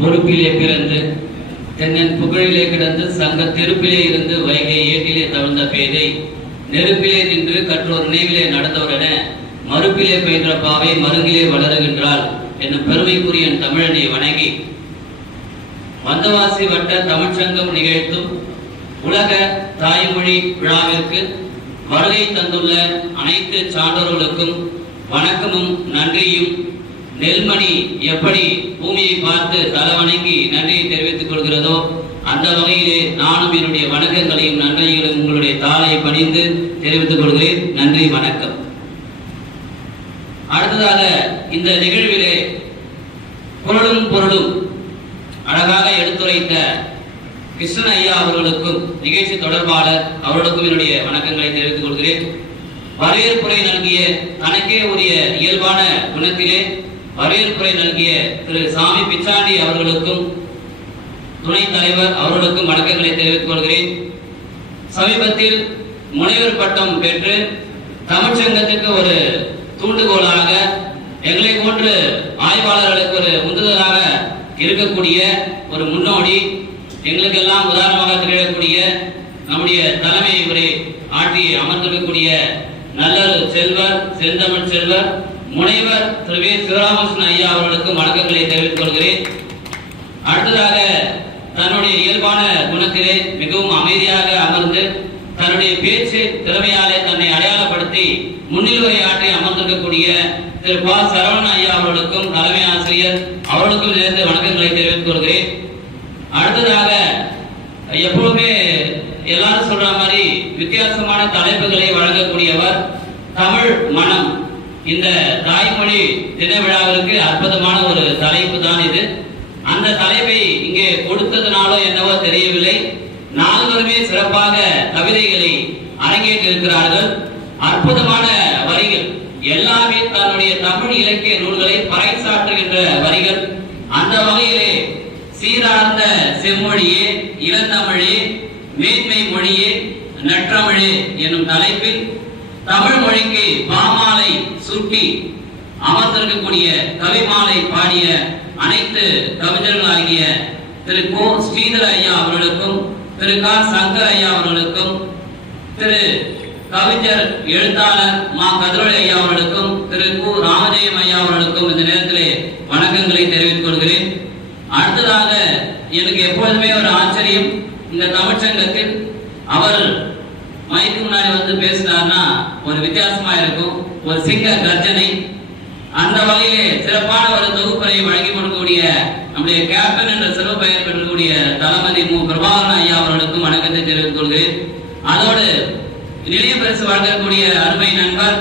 பொறுப்பிலே பிறந்து தென்னன் புகழிலே கிடந்து சங்க தெருப்பிலே இருந்து வைகை ஏட்டிலே தவிழ்ந்த பேதை நெருப்பிலே நின்று கற்றோர் நினைவிலே நடந்தவரென மறுப்பிலே பெய்கிற பாவை மருங்கிலே வளருகின்றாள் என்னும் பெருமைக்குரிய தமிழனை வணங்கி வந்தவாசி வட்ட தமிழ்ச்சங்கம் நிகழ்த்தும் உலக தாய்மொழி விழாவிற்கு வருகை தந்துள்ள அனைத்து சான்றோர்களுக்கும் வணக்கமும் நன்றியும். நெல்மணி எப்படி பூமியை பார்த்து தலவணங்கி நன்றியை தெரிவித்துக் கொள்கிறதோ அந்த வகையிலே நானும் என்னுடைய வணக்கங்களையும் நன்றிகளையும் உங்களுடைய தாளை பணிந்து தெரிவித்துக் கொள்கிறேன். நன்றி, வணக்கம். அடுத்ததாக இந்த நிகழ்விலே பொருளும் பொருளும் அழகாக எடுத்துரைத்த கிருஷ்ணன் ஐயா அவர்களுக்கும் நிகழ்ச்சி தொடர்பாளர் அவர்களுக்கும் என்னுடைய வணக்கங்களை தெரிவித்துக் கொள்கிறேன். வரவேற்புரை நல்கிய தனக்கே உரிய இயல்பான குணத்திலே வரவேற்புரை நல்கிய திரு சாமி பிச்சாண்டி அவர்களுக்கும் துணைத் தலைவர் அவர்களுக்கும் வணக்கங்களை தெரிவித்துக் கொள்கிறேன். சமீபத்தில் முனைவர் பட்டம் பெற்று தமிழ்ச்சங்கத்திற்கு ஒரு தூண்டுகோலாக எங்களை போன்று ஆய்வாளர்களுக்கு ஒரு உந்துதலாக இருக்கக்கூடிய ஒரு முன்னோடி, எங்களுக்கெல்லாம் உதாரணமாக திகழக்கூடிய நம்முடைய தலைமை உரை ஆற்றி அமர்ந்திருக்கக்கூடிய நல்ல செல்வர் செந்தமிழ் செல்வர் முனைவர் திரு வே சிவராமகிருஷ்ணன் ஐயா அவர்களுக்கும் வணக்கங்களை தெரிவித்துக் கொள்கிறேன். அடுத்ததாக தன்னுடைய இயல்பான குணத்திலே மிகவும் அமைதியாக அமர்ந்து தன்னுடைய பேச்சு திறமையாலே தன்னை அடையாளப்படுத்தி முன்னிலுரை ஆற்றி அமர்ந்திருக்கக்கூடிய திரு பா சரவணன் ஐயா அவர்களுக்கும் தலைமை ஆசிரியர் அவர்களுக்கும் சேர்ந்து வணக்கங்களை தெரிவித்துக் கொள்கிறேன். அடுத்ததாக எப்பொழுதுமே எல்லாரும் சொல்ற மாதிரி வித்தியாசமான தலைப்புகளை வழங்கக்கூடியவர் தமிழ் மனம். இந்த தாய்மொழி தின விழாவிற்கு அற்புதமான ஒரு தலைப்பு தான் இது. அந்த தலைப்பை இங்கே கொடுத்ததுனாலோ என்னவோ தெரியவில்லை, நால்வருமே சிறப்பாக கவிதைகளை அரங்கேற்றிருக்கிறார்கள். அற்புதமான வரிகள் எல்லாமே தன்னுடைய தமிழ் இலக்கிய நூல்களை பறைசாற்றுகின்ற வரிகள். அந்த வகையிலே சீரார்ந்த செம்மொழியே இளந்தமிழே மேன்மை மொழியே நற்றமிழே என்னும் தலைப்பில் தமிழ் மொழிக்கு பாமாலை சூட்டி அமர்ந்திருக்கக்கூடிய கவிமாலை பாடிய அனைத்து கவிஞர்களாகிய திரு கோ ஸ்ரீதர ஐயா அவர்களுக்கும் திரு கா சங்கர் ஐயா அவர்களுக்கும் திரு கவிஞர் எழுத்தாளர் மா கதிரொலி ஐயா அவர்களுக்கும் திரு கு ராமஜெயம் ஐயா அவர்களுக்கும் இந்த நேரத்திலே வணக்கங்களை தெரிவித்துக் கொள்கிறேன். அடுத்ததாக எனக்கு எப்பொழுதுமே ஒரு ஆச்சரியம், இந்த தமிழ்ச்சங்கத்தில் அவர் மைக்கு முன்னாடி வந்து பேசினார்னா ஒரு வித்தியாசமா இருக்கும், ஒரு சிங்க கர்ஜனை. அந்த வகையிலே சிறப்பான ஒரு தொகுப்பறை வழங்கி கொடுக்கக்கூடிய நம்முடைய கேப்டன் என்ற சிறப்பு பெயர் பெற்றக்கூடிய தளபதி மு பிரபாகரன் ஐயா அவர்களுக்கும் வணக்கத்தை தெரிவித்துக் கொள்கிறேன். அதோடு நிலைய பரிசு வழங்கக்கூடிய அருமை நண்பர்,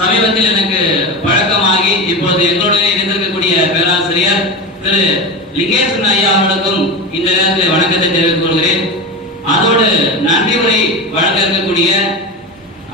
சமீபத்தில் எனக்கு பழக்கமாகி இப்போது எங்களுடைய இணைந்திருக்கக்கூடிய பேராசிரியர் திரு லிங்கேஸ்வரன் ஐயா அவர்களுக்கும் இந்த நேரத்தில் வணக்கத்தை தெரிவித்துக் கொள்கிறேன். அதோடு நன்றி உரை வழங்க இருக்கக்கூடிய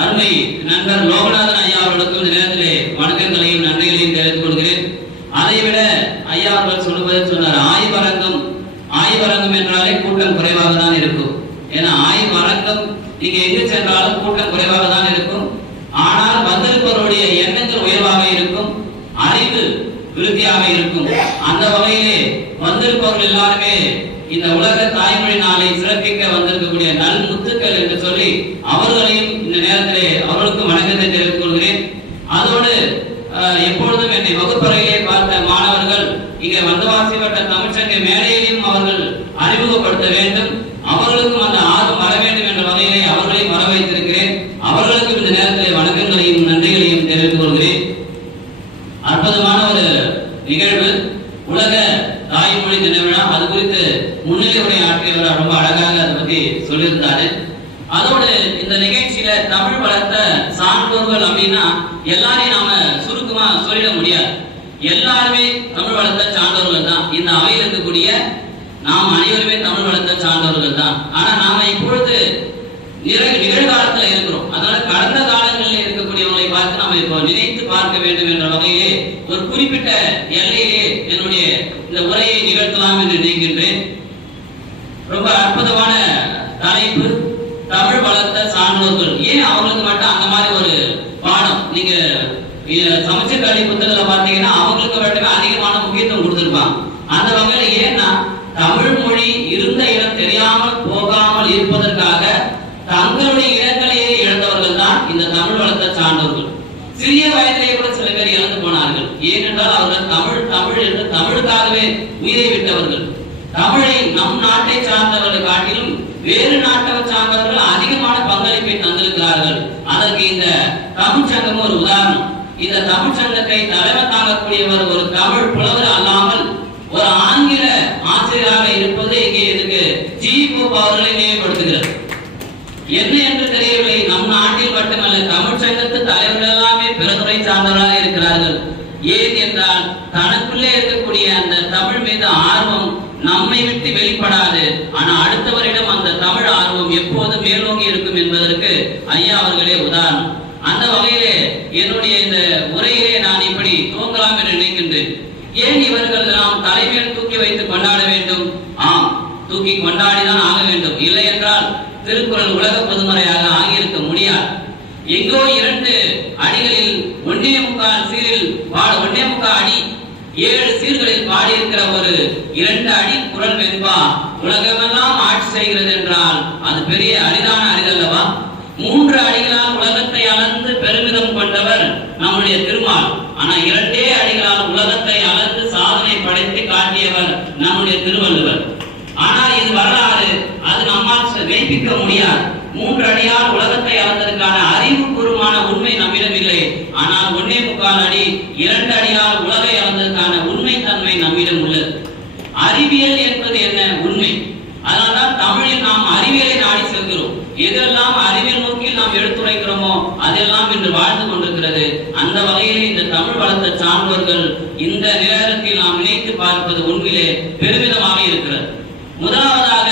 அருமை நண்பர் லோகநாதன் ஐயா அவர்களுக்கும் இந்த நேரத்திலே வணக்கங்களையும் நன்றிகளையும் தெரிவித்துக் கொள்கிறேன். அதைவிட ஐயா அவர்கள் சொன்னார், ஆய்வரங்கம் என்றாலே கூட்டம் குறைவாக தான் இருக்கும். ஏன்னா ஆய்வரங்கம் நீங்க எங்கு சென்றாலும் கூட்டம் குறைவாக தான் இருக்கும். ஆனால் வந்திருப்பவருடைய எண்ணங்கள் உயர்வாக இருக்கும், அறிவு விருத்தியாக இருக்கும். அந்த வகையிலே வந்திருப்பவர்கள் எல்லாருமே இந்த உலக தாய்மொழி நாளை சிறப்பிக்க வந்திருக்கக்கூடிய நல் முத்துக்கள் என்று சொல்லி அவர்களையும் இந்த நேரத்திலே அவர்களுக்கும் வணக்கத்தை தெரிவித்துக் கொள்கிறேன். அதோடு எப்பொழுதும் என்னை வகுப்பறையிலே பார்த்த மாணவர்கள் இங்கே வந்தவாசி வட்ட தமிழ்ச்சங்க மேடையிலும் அவர்கள் அறிமுகப்படுத்த வேண்டும், அவர்களுக்கும் அந்த ஆர்வம் வர வேண்டும் என்ற வகையிலே அவர்களையும் வர வைத்திருக்கிறேன். அவர்களுக்கும் இந்த நேரத்திலே வணக்கங்களையும் நன்றிகளையும் தெரிவித்துக் கொள்கிறேன். அற்புதமான ஒரு நிகழ்வு, உலக தாய்மொழி தின விழா. அது குறித்து முன்னிலை உரை ஆற்றியவர் ரொம்ப அழகாக அதை பத்தி சொல்லியிருந்தாரு. அதோடு இந்த நிகழ்ச்சியில தமிழ் வளர்த்த சான்றோர்கள் அப்படின்னா எல்லாரையும் நாம சுருக்கமா சொல்லிட முடியாது. எல்லாருமே தமிழ் வளர்த்த சான்றோர்கள் தான். இந்த அவையில் இருக்கக்கூடிய நாம் அனைவருமே தமிழ் வளர்த்த சான்றோர்கள் தான். ஆனா நாம இப்பொழுது நிகழ்காலத்துல இருக்கிறோம். அதனால கடந்த காலங்களில் இருக்கக்கூடியவங்களை பார்த்து நாம இப்போ நினைத்து பார்க்க வேண்டும் என்ற வகையிலே ஒரு குறிப்பிட்ட எல்லையிலே என்னுடைய இந்த உரையை நிகழ்த்தலாம் என்று நினைக்கின்றேன். ரொம்ப அற்புதமான தலைப்பு, தமிழ் வளர்த்த சான்றோர்கள். ஏன் அவங்களுக்கு மட்டும் அந்த மாதிரி ஒரு பாடம் நீங்க சமச்ச கல்வி புத்தகத்துல பாத்தீங்கன்னா அவங்களுக்கு மட்டுமே அதிகமான முக்கியத்துவம் கொடுத்திருப்பாங்க. அந்த வகையில ஏன்னா தமிழ் மொழி இருந்த இடம் தெரியாமல் போகாமல் இருப்பதற்காக தங்களுடைய இடங்களையே இழந்தவர்கள் தான் இந்த தமிழ் வளர்த்த சார்ந்தவர்கள். சிறிய வயதிலேயே கூட சில பேர் இறந்து போனார்கள். ஏனென்றால் அவர்கள் தமிழ் தமிழ் என்று தமிழுக்காகவே உயிரை விட்டவர்கள். தமிழை நம் நாட்டை சார்ந்தவர்கள் காட்டிலும் வேறு நாட்டவர் சார்ந்தவர்கள் அதிகமான பங்களிப்பை தந்திருக்கிறார்கள். அதற்கு இந்த தமிழ் சங்கம் ஒரு உதாரணம். இந்த தமிழ் சங்கத்தை தலைமை தாங்கக்கூடியவர் ஒரு தமிழ் புலவர் அல்லாமல் ஒரு ஆங்கில ஆசிரியராக இருப்பது இங்கே இதுக்கு ஜி.போ. அவர்களை நினைவுபடுத்துகிறது. என்ன என்று தெரியவில்லை. நம் நாட்டில் மட்டுமல்ல, தமிழ் சங்கத்து தலைவர்கள் எல்லாமே பிறதுறை சார்ந்தவராக இருக்கிறார்கள். ஏன் என்றால் தனக்குள்ளே இருக்கக்கூடிய அந்த தமிழ் மீது ஆர்வம் நம்மை விட்டு வெளிப்படாது. ஆனா அடுத்தவரிடம் அந்த தமிழ் ஆர்வம் எப்போதும் மேலோங்கி இருக்கும் என்பதற்கு ஐயா அவர்களே உதாரணம். அந்த வகையிலே என்னுடைய இந்த உரையிலே நான் இப்படி துவங்கலாம் என்று நினைக்கின்றேன். ஏன் இவர்கள் நாம் தலைமையில் தூக்கி வைத்து கொண்டாட வேண்டும்? ஆம், தூக்கி கொண்டாடிதான் ஆக வேண்டும். இல்லை என்றால் திருக்குறள் உலக பொதுமறையாக ஆகியிருக்க முடியாது. எங்கோ 2 அடிகளில் 1.25 சீரில் 1.25 அடி 7 சீர்களில் பாடியிருக்கிற ஒரு 2 அடி குறள் வெண்பா உலகமெல்லாம் ஆட்சி செய்கிறது என்றால் அது பெரிய அரிதான அரிதல்லவா? 3 அடிகளால் உலகத்தை அளந்து பெருமிதம் கொண்டவர் நம்முடைய திருமால். ஆனா 2 அடிகளால் உலகத்தை அளந்து சாதனை படைத்து காட்டியவர் நம்முடைய திருவள்ளுவர். ஆனால் இது வரலாறு, அது நம்மால் மெய்ப்பிக்க முடியாது. 3 அடியால் உலகத்தை அளந்ததற்கான அறிவுபூர்வமான உண்மை நம்மிடம் இல்லை. ஆனால் 1.25 அடி 2 அடியால் உலகை அளந்ததற்கான உண்மை தன்மை நம்மிடம் உள்ளது. அறிவியல் என்பது என்ன? உண்மை. அதனால்தான் தமிழில் நாம் அறிவியலை நாடி செல்கிறோம். எதெல்லாம் அறிவியல் நோக்கில் நாம் எடுத்துரைக்கிறோமோ அதெல்லாம் இன்று வாழ்ந்து கொண்டிருக்கிறது. அந்த வகையில் இந்த தமிழ் வளர்த்த சான்றோர்கள் இந்த நேரத்தில் நாம் நினைத்து பார்ப்பது உண்மையிலே பெருமிதமாக இருக்கிறது. முதலாவதாக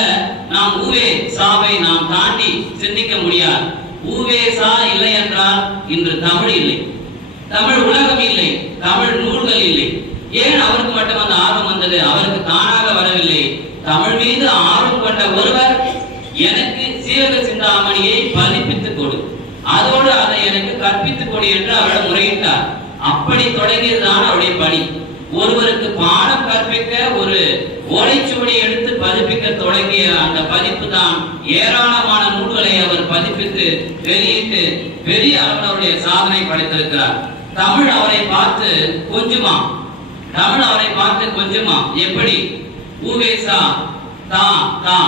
நாம் ஊவே சாவை நாம் தாண்டி சிந்திக்க முடியாது. ஊவே சா இல்லை என்றால் இன்று தமிழ் இல்லை, தமிழ் உலகம் இல்லை, தமிழ் நூல்கள் இல்லை. ஏன் அவருக்கு மட்டும் அந்த ஆர்வம் வந்தது? அவருக்கு தானாக வரவில்லை. தமிழ் மீது ஆர்வம் கொண்ட ஒருவர் எனக்கு சீரக சிந்தாமணியை பதிப்பித்துக் கொடு, அதோடு அதை எனக்கு கற்பித்துக் கொடு என்று அவரிடம் முறையிட்டார். அப்படி தொடங்கியதுதான் அவருடைய பணி. ஒருவருக்கு பாடம் கற்பிக்க ஒரு ஓலைச்சுவடி எடுத்து பதிப்பிக்க தொடங்கிய அந்த பதிப்பு தான் ஏராளமான நூல்களை அவர் பதிப்பித்து வெளியிட்டு பெரிய அளவுடைய சாதனை படைத்திருக்கிறார். தமிழ் அவரை பார்த்து கொஞ்சமா, தமிழ் அவரை பார்த்து கொஞ்சமா. எப்படி? ஊவேசா தா தா,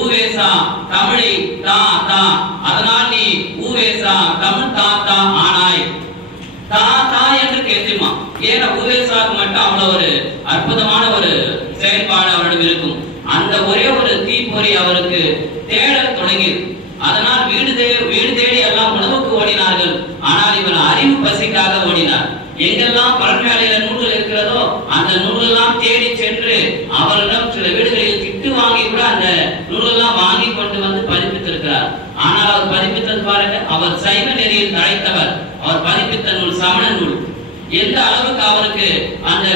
ஊவேசா தமிழை தா தா, அதனால் நீ ஊவேசா தமிழ் தாத்தா ஆனாய். தா தா என்று கேட்டுமா. ஏன்னா ஊவேசாக்கு மட்டும் அவ்வளவு ஒரு அற்புதமான ஒரு செயல்பாடு அவரிடம் இருக்கும். அந்த ஒரே ஒரு தீப்பொறி அவருக்கு தேடல் தொடங்கியது. அதனால் வீடு தேடி எல்லாம் உணவுக்கு ஓடினார்கள். ஆனால் இவர் அறிவு பசிக்காக ஓடினார். எங்கெல்லாம் பரண்மேலையில நூல்கள் இருக்கிறதோ அந்த நூலெல்லாம் தேடி சென்று அவரிடம் சில வீடுகளில் திட்டு வாங்கி கூட அந்த நூலெல்லாம் வாங்கி கொண்டு வந்து பதிப்பித்திருக்கிறார். ஆனால் அவர் பதிப்பித்தது பாருங்க, அவர் சைவ நெறியில் தழைத்தவர். அவர் பதிப்பித்த நூல் சமண நூல். எந்த அளவுக்கு அவருக்கு அந்த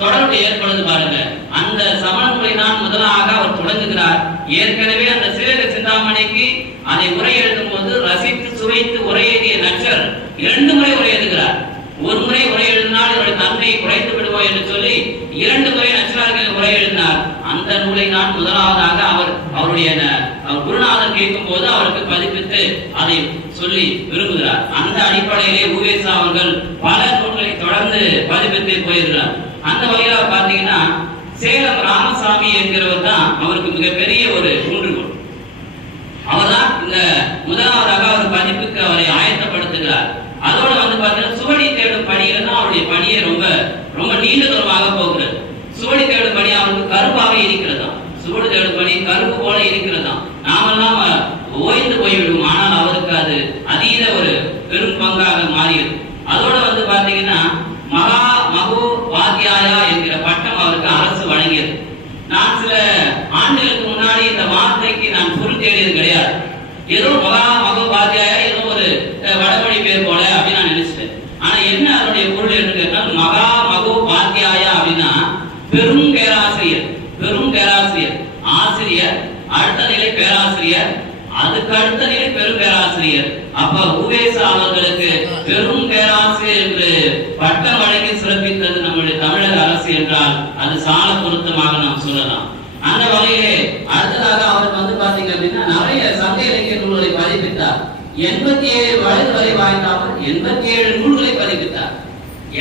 தொடர்பு ஏற்படுது பாருங்க. அந்த சமண நூலை தான் முதலாக அவர் தொடங்குகிறார். ஏற்கனவே அந்த சீரக சிந்தாமணிக்கு அதை உரை எழுதும் போது ரசித்து சுவைத்து உரை எழுதிய நச்சர் 2 முறை உரை எழுதுகிறார். ஒரு முறை உரை எழுதினால் இவருடைய தன்மையை குறைத்து விடுவோம் என்று சொல்லி 2 முறை நச்சரார்கள் உரை எழுதினார். அந்த நூலை தான் முதலாவதாக அவருடைய குருநாதர் கேட்கும் போது அவருக்கு பதிப்பித்து அதை சொல்லி விரும்புகிறார். அந்த அடிப்படையிலே ஊவேசா அவர்கள் பல நூல்களை தொடர்ந்து பதிப்பித்து போயிருக்கிறார். அந்த வகையில் அவர் பார்த்தீங்கன்னா சேலம் ராமசாமி என்கிறவர் தான் அவருக்கு மிகப்பெரிய ஒரு ஊன்றுகோல். அவர் தான் இந்த முதலாவதாக அவர் பதிப்புக்கு அவரை ஆயத்தப்படுத்துகிறார். அதோட வந்து பார்த்தீங்கன்னா சுவடி தேடும் பணியில தான் அவருடைய பணியை ரொம்ப ரொம்ப நீண்ட தூரமாக போகிறது. சுவடி தேடும் பணி அவருக்கு கருப்பாக இருக்கிறதா, சுவடி தேடும் பணி கருப்பு போல இருக்கிறதா. நாமெல்லாம் ஓய்ந்து போய்விடும். ஆனால் அவருக்கு அது அதீத ஒரு பெரும் பங்காக மாறியது. அதோட வந்து பாத்தீங்கன்னா மகா மகோ வாத்தியாயா என்கிற பட்டம் அவருக்கு அரசு வழங்கியது. நான் சில ஆண்டுகளுக்கு முன்னாடி இந்த வார்த்தைக்கு நான் பொருள் தேடியது கிடையாது. ஏதோ மகா மகோ வாத்தியாயா ஏதோ ஒரு வடமொழி பேர் போல அப்படின்னு நான் நினைச்சிட்டேன். ஆனா என்ன அதனுடைய பொருள் என்று கேட்டால் மகா மகோ வாத்தியாயா அப்படின்னா பெரும் பேராசிரியர். பெரும் பேராசிரியர், ஆசிரியர், அடுத்த நிலை பேராசிரியர், அதுக்கு அடுத்த நிலை பெரும் பேராசிரியர். அப்ப உவேசா அவர்களுக்கு பெரும் பேராசிரியர் என்று பட்டம் வழங்கி சிறப்பித்தது நம்முடைய தமிழக அரசு என்றால் அது சால பொருத்தமாக நாம் சொல்லலாம். அந்த வகையிலே அடுத்ததாக அவர் வந்து பாத்தீங்க அப்படின்னா நிறைய சங்க இலக்கிய நூல்களை பதிப்பித்தார். 87 வயது வரை வாழ்ந்த அவர் 87 நூல்களை பதிப்பித்தார்.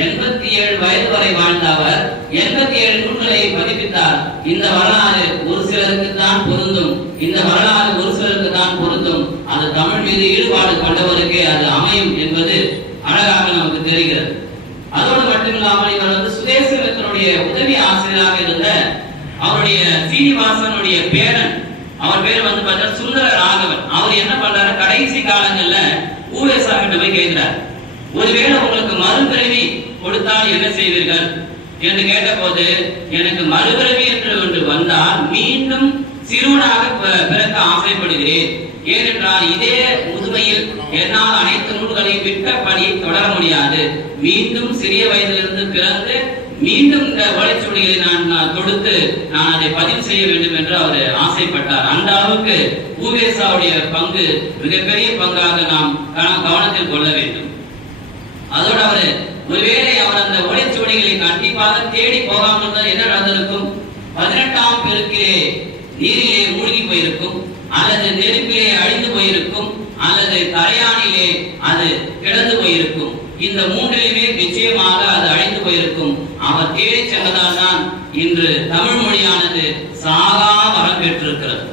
87 வயது வரை வாழ்ந்த அவர் 87 நூல்களை பதிப்பித்தார். இந்த வரலாறு ஒரு சிலருக்கு தான் பொருந்தும், இந்த வரலாறு ஒரு சிலருக்கு தான் பொருந்தும். அது தமிழ் மீது ஈடுபாடு கொண்டவருக்கே அது அமையும் என்பது அழகாக நமக்கு தெரிகிறது. அதோடு மட்டுமில்லாமல் இவர் வந்து சுதேசத்தினுடைய உதவி ஆசிரியராக இருந்த அவருடைய சீனிவாசனுடைய பேரன், அவர் பேர் வந்து பார்த்தா சுந்தர ராகவன். அவர் என்ன பண்றாரு, கடைசி காலங்கள்ல ஊவேசா கிட்ட போய் கேட்கிறார், ஒருவேளை உங்களுக்கு மறுபிறவி கொடுத்தால் என்ன செய்வீர்கள் என்று கேட்ட போது, எனக்கு மறுபிறவி என்று ஒன்று வந்தால் மீண்டும் சிறுவனாக பிறக்க ஆசைப்படுகிறேன். ஏனென்றால் இதே முதுமையில் என்னால் அனைத்து நூல்களையும் விட்டபடி தொடர முடியாது. மீண்டும் சிறிய வயதிலிருந்து பிறந்து மீண்டும் இந்த ஓலைச்சுவடிகளை நான் தொடுத்து நான் அதை பதிவு செய்ய வேண்டும் என்று அவர் ஆசைப்பட்டார். அந்த அளவுக்கு ஊவேசாவுடைய பங்கு மிகப்பெரிய பங்காக நாம் கவனத்தில் கொள்ள வேண்டும். அதோடு அவர் ஒருவேளை அவர் அந்த ஓலைச்சுவடிகளை கண்டிப்பாக தேடி போகாமல் இருந்தால் என்ன நடந்திருக்கும்? 18ஆம் பெருக்கிலே நீரிலே மூழ்கி போயிருக்கும், அல்லது நெருப்பிலே அழிந்து போயிருக்கும், அல்லது கரையானிலே அது கிடந்து போயிருக்கும். இந்த மூன்றிலுமே நிச்சயமாக அது அழிந்து போயிருக்கும். அவர் தேடி சென்றதால் தான் இன்று தமிழ் மொழியானது சாகா வரம் பெற்றிருக்கிறது.